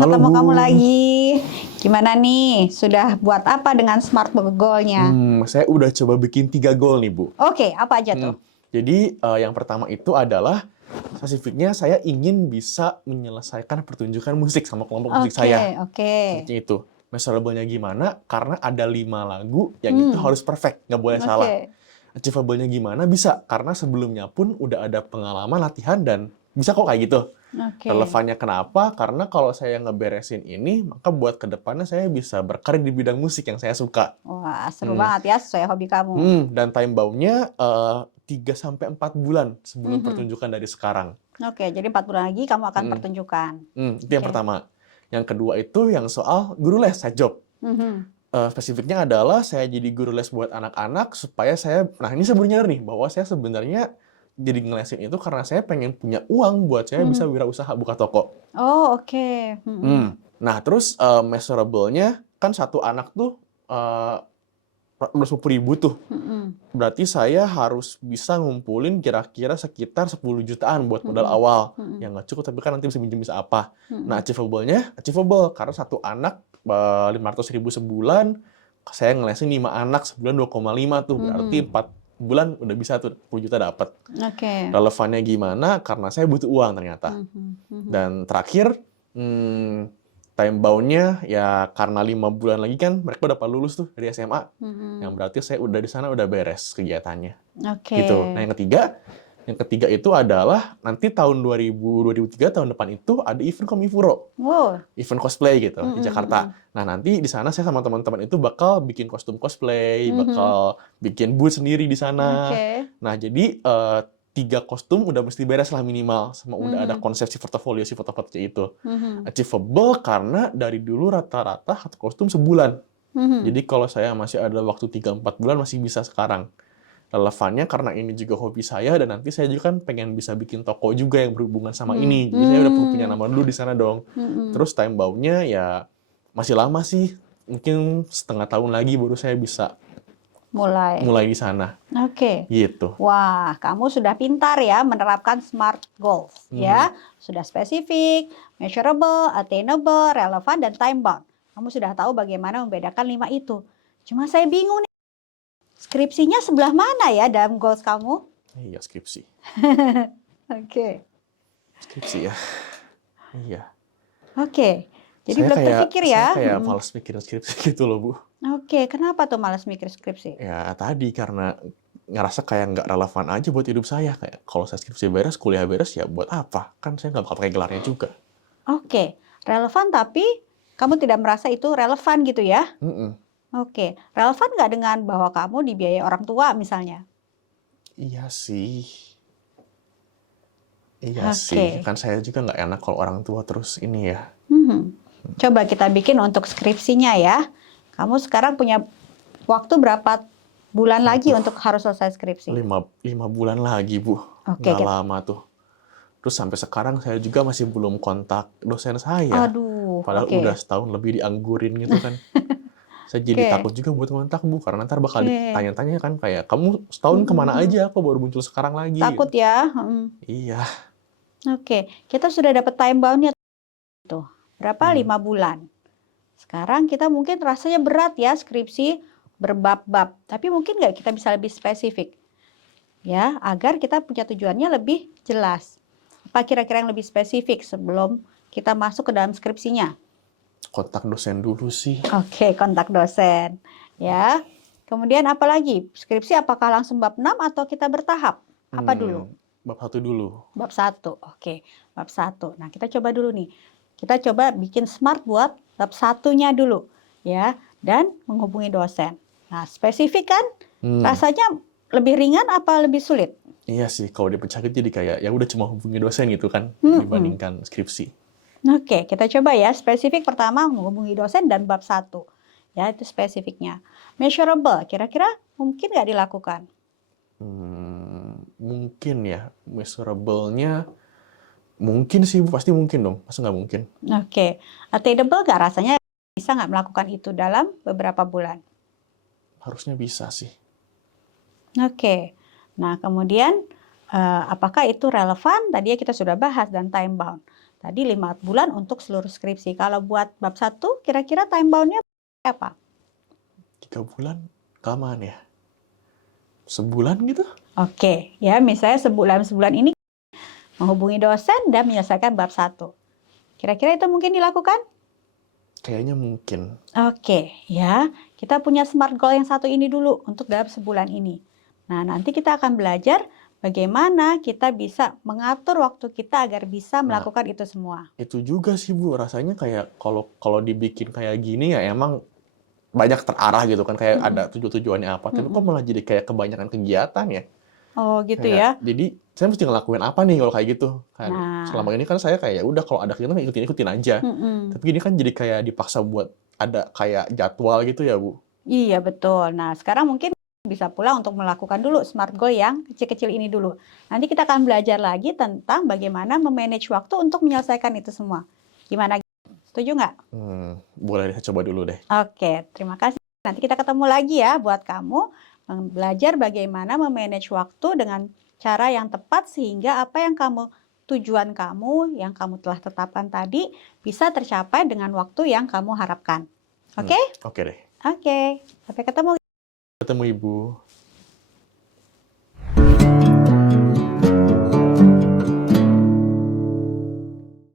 Halo ketemu Bu. kamu lagi. Gimana nih? Sudah buat apa dengan smart goal-nya? Saya udah coba bikin 3 goal nih Bu. Oke, apa aja tuh? Jadi yang pertama itu adalah spesifiknya saya ingin bisa menyelesaikan pertunjukan musik sama kelompok musik saya. Oke. Seperti itu. Measurable-nya gimana? Karena ada 5 lagu yang itu Hmm, harus perfect, nggak boleh salah. oke. Achievable-nya gimana? Bisa, karena sebelumnya pun udah ada pengalaman latihan dan bisa kok kayak gitu. Oke. Relevannya kenapa? Karena kalau saya ngeberesin ini, maka buat kedepannya saya bisa berkarir di bidang musik yang saya suka. Wah, seru Hmm. banget ya sesuai hobi kamu. Dan time bound-nya 3 sampai 4 bulan sebelum Mhm. pertunjukan dari sekarang. Oke, jadi 4 bulan lagi kamu akan Hmm. pertunjukan. Itu yang Oke. pertama. Yang kedua itu yang soal guru les, side job. Mhm. Spesifiknya adalah saya jadi guru les buat anak-anak supaya saya, nah ini saya baru nyadar nih bahwa saya sebenarnya jadi ngelesin itu karena saya pengen punya uang buat saya bisa Mhm. wirausaha buka toko. Oh, oke. Mhm. Nah, terus measurable-nya kan satu anak tuh 250.000 tuh. Mhm. Berarti saya harus bisa ngumpulin kira-kira sekitar 10 jutaan buat modal Mhm. awal. Mhm. Yang nggak cukup, tapi kan nanti bisa minjem bisa apa. Nah, Mhm. achievable-nya achievable karena satu anak 500.000 sebulan, saya ngelesin 5 anak sebulan 2,5 tuh. Berarti Mhm. 4 bulan udah bisa tuh 10 juta dapat. Oke. Relevannya gimana? Karena saya butuh uang ternyata. Mhm. Mhm. Dan terakhir, time bound-nya ya karena 5 bulan lagi kan mereka udah pada lulus tuh dari SMA. Yang Mhm. berarti saya udah di sana udah beres kegiatannya. Oke. Gitu. Nah, yang ketiga itu adalah nanti tahun 2023 tahun depan itu ada event Komifuro, Wow. event cosplay gitu di Mhm. Jakarta. Mhm. Nah, nanti di sana saya sama teman-teman itu bakal bikin kostum cosplay, Mhm. bakal bikin booth sendiri di sana. Oke. Nah, jadi 3 kostum udah mesti beres lah minimal, sama udah ada Mhm. konsep si foto-fotonya itu. Mhm. Achievable karena dari dulu rata-rata satu kostum sebulan. Mhm. Jadi kalau saya masih ada waktu 3-4 bulan masih bisa sekarang. Relevannya karena ini juga hobi saya dan nanti saya juga kan pengen bisa bikin toko juga yang berhubungan sama Mhm. ini. Jadi saya udah punya nama dulu di sana dong. Mhm. Terus time bound-nya ya masih lama sih. Mungkin setengah tahun lagi baru saya bisa Mulai. mulai di sana. Oke. Gitu. Wah, kamu sudah pintar ya menerapkan SMART goals ya. Sudah spesifik, measurable, attainable, relevan, dan time bound. Kamu sudah tahu bagaimana membedakan 5 itu. Cuma saya bingung nih, skripsinya sebelah mana ya dalam goals kamu? Iya, skripsi. Oke. Skripsi ya. Iya. Oke. Jadi Saya belum kayak terpikir saya ya? kayak malas mikirin skripsi gitu loh, Bu. Oke, kenapa tuh malas mikir skripsi? Ya tadi karena ngerasa kayak nggak relevan aja buat hidup saya. Kayak kalau saya skripsi beres, kuliah beres, ya buat apa? Kan saya nggak bakal pakai gelarnya juga. Oke, relevan tapi kamu tidak merasa itu relevan gitu ya? Mm-mm. Oke, relevan nggak dengan bahwa kamu dibiayai orang tua misalnya? Iya sih. Iya sih. Oke. Kan saya juga nggak enak kalau orang tua terus ini ya. Coba kita bikin untuk skripsinya ya. Kamu sekarang punya waktu berapa bulan lagi Waduh, untuk harus selesai skripsi? 5 bulan lagi, Bu. Oke, Nggak lama tuh. Terus sampai sekarang saya juga masih belum kontak dosen saya. aduh, Padahal oke. udah setahun lebih dianggurin gitu kan. Saya jadi Oke, takut juga buat ngontak, Bu, karena ntar bakal oke. ditanya-tanya kan kayak, "Kamu setahun kemana aja? Kok baru muncul sekarang lagi?" Takut Gitu. ya? Iya. Oke, kita sudah dapat time bound-nya tuh. Berapa? Hmm. 5 bulan. Sekarang kita mungkin rasanya berat ya skripsi berbab-bab. Tapi mungkin nggak kita bisa lebih spesifik? Ya, agar kita punya tujuannya lebih jelas. Apa kira-kira yang lebih spesifik sebelum kita masuk ke dalam skripsinya? Kontak dosen dulu sih. Oke, kontak dosen. Ya. Kemudian apa lagi? Skripsi apakah langsung bab 6 atau kita bertahap? Apa dulu? Bab 1 dulu. Bab 1. Oke, bab 1. Nah, kita coba dulu nih. Kita coba bikin smart buat bab 1-nya dulu, ya. Dan menghubungi dosen. Nah, spesifik kan? Rasanya lebih ringan apa lebih sulit? Iya sih, kalau dipecah gitu jadi kayak, ya udah cuma hubungi dosen gitu kan, dibandingkan skripsi. Oke, kita coba ya. Spesifik pertama menghubungi dosen dan bab 1. Ya, itu spesifiknya. Measurable, kira-kira mungkin nggak dilakukan? Mungkin ya, measurable-nya mungkin sih, Bu. Pasti mungkin dong. Masa nggak mungkin? Oke. Attainable nggak rasanya bisa nggak melakukan itu dalam beberapa bulan? Harusnya bisa sih. Oke. Nah, kemudian apakah itu relevan? Tadi kita sudah bahas dan time bound. Tadi 5 bulan untuk seluruh skripsi. Kalau buat bab 1, kira-kira time bound-nya apa? 3 bulan, kelamaan ya? Sebulan gitu? Oke, ya misalnya sebulan ini menghubungi dosen dan menyelesaikan bab 1. Kira-kira itu mungkin dilakukan? Kayaknya mungkin. Oke, ya. Kita punya SMART goal yang satu ini dulu untuk dalam sebulan ini. Nah, nanti kita akan belajar bagaimana kita bisa mengatur waktu kita agar bisa Nah, melakukan itu semua. itu juga sih Bu, rasanya kayak kalau dibikin kayak gini ya emang banyak terarah gitu kan, kayak Mm-mm. ada tujuannya apa, tapi kok Mm-mm. malah jadi kayak kebanyakan kegiatan ya? Oh, gitu Kayak, ya. jadi saya mesti ngelakuin apa nih kalau kayak gitu? Kan selama Nah, ini kan saya kayak ya udah kalau ada kegiatan ikutin aja. mm-mm. Tapi ini kan jadi kayak dipaksa buat ada kayak jadwal gitu ya Bu. Iya, betul. Nah, sekarang mungkin bisa pula untuk melakukan dulu SMART goal yang kecil-kecil ini dulu. Nanti kita akan belajar lagi tentang bagaimana memanage waktu untuk menyelesaikan itu semua. Gimana? Setuju nggak? Boleh deh, saya coba dulu deh. Oke, terima kasih. Nanti kita ketemu lagi ya buat kamu belajar bagaimana memanage waktu dengan cara yang tepat sehingga apa yang tujuan kamu yang kamu telah tetapkan tadi bisa tercapai dengan waktu yang kamu harapkan. Oke? Oke deh. Oke. Sampai ketemu. Ketemu Ibu.